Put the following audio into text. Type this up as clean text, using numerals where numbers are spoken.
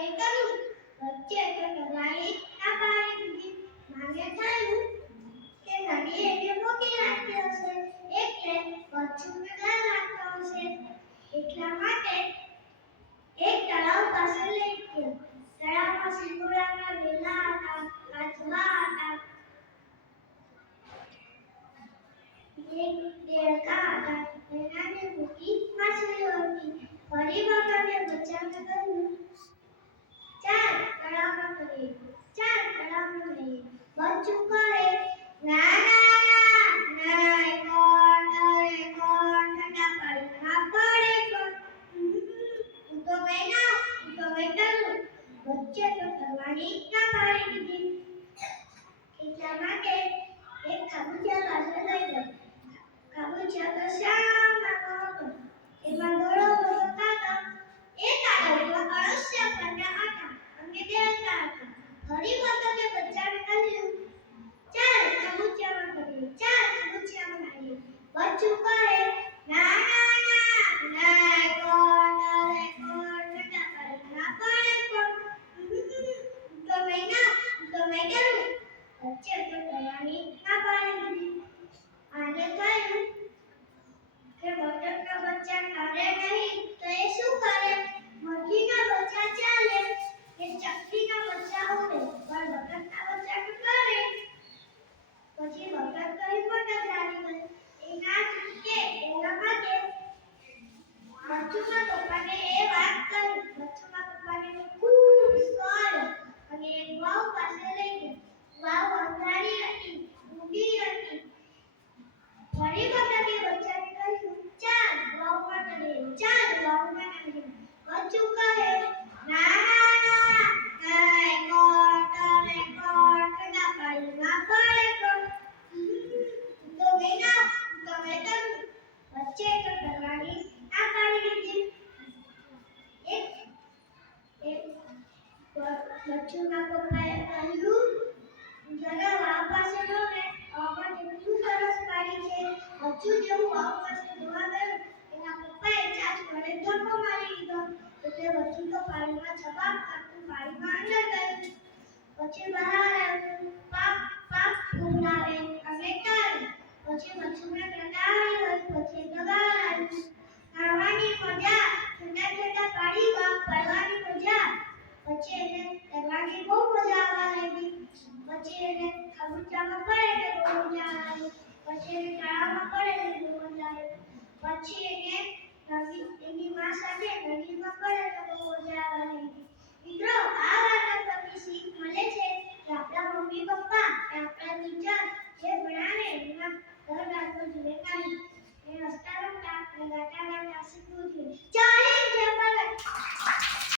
એ કરું વચ્ચે તો કરવાની ના પાડી દીધી માને થયું કે ઘડી એને મોટી લાગતી હશે એટલે બચ્ચું ડર લાગતો હશે એટલા માટે એક તળાવ પાસે લઈ ગયો તળાવમાં સિંગોડાના વેલા હતા કાચબા હતા એક દેડકા હતા તેનાને મોટી માછલીઓ હતી ફરી વખતે બચ્ચાને કહ્યું ચાલ તળાવમાં કરીએ ચાલ તળાવમાં કરીએ બચ્ચું કરે ના ના ના કોણ ઠંડા પાડી ના પડે કોણ હું તો મહિના હું તો કરું બચ્ચે તો કરવાની ના પાડી દીધી એટલા માટે એક ખાબુચિયા પાસે લઈ ગયો ખાબુચિયા તો શ્યામનો હતો એમાં દોડો દોડો કાઢો એ કાગળમાં અળસિયા પડ્યા હતા અને દેડકા હતા ફરી વખતે બચ્ચાને કહ્યું ચાલ ખાબુચિયામાં કરીએ ચાલ ખાબુચિયામાં કરીએ બચ્ચું કરે ના ના ના કોણ ઠંડા પાડી ના પડે કોણ તો મેં કરું બચ્ચે તો કરવાની ના પાડી દીધી આને કહ્યું કે બતકના બચ્ચા કરે નહીં તો એ શું કરે મરઘીના બચ્ચા ચાલે કે ચકલીના બચ્ચા ઉડે પણ બતકના બચ્ચા તો કરે પછી બતક કઈ પણ જાણી ગઈ એ ના છૂટકે એના માટે બચ્ચુના પપ્પાને એ વાત કરી બચ્ચુના પપ્પાને ખૂબ ગુસ્સો અને એક વાવ પાસે લઈ ગયા વાવ અંધારી હતી ઊંડી હતી ફરી વખતે બચ્ચાને કહ્યું ચાલ વાવમાં કરીએ ચાલ વાવમાં કરીએ બચ્ચું કહે ના ના ના કોણ ઠંડા પાડી ના પડે કોણ તો મેં કરું બચ્ચે તો કરવાની ના પાડી દીધી એક બચ્ચુના પપ્પાએ કહ્યું જરા વાવ પાસે જો ને વાવમાં કેટલું સરસ પાણી છે બચ્ચું જેવું વાવ પાસે જોવા ગયું એના પપ્પાએ ચાચ વડે ધક્કો મારી દીધો એટલે બચ્ચું તો પાણીમાં છપાક કરતું પાણીમાં અંદર ગયું પછી બહાર આવ્યું પાપ પાપ ફૂલાવે અને તારે પછી બચ્ચુને કંટાળી ગયું પછી દબાણ આવ્યું નાવાની મજા ઠંડા ઠંડા પાણીમાં પડવાની મજા પછી એને તરવાની બહુ મજા આવવા લાગી પછી એને ખાબુચામાં પડે કે બહુ મજા આવી પછી એને તળાવમાં પડે કે બહુ મજા આવી પછી એને એની માં સાથે નદીમાં પડે તો બહુ મજા આવવા લાગી મિત્રો આ વાર્તા પરથી શીખ મળે છે કે આપણા મમ્મી પપ્પા કે આપણા ટીચર જે ભણાવે એમાં ડર રાખવો જોઈએ નહીં એ રસ્તા રસ્તા ગાતા ગાતા શીખવું જોઈએ ચાલે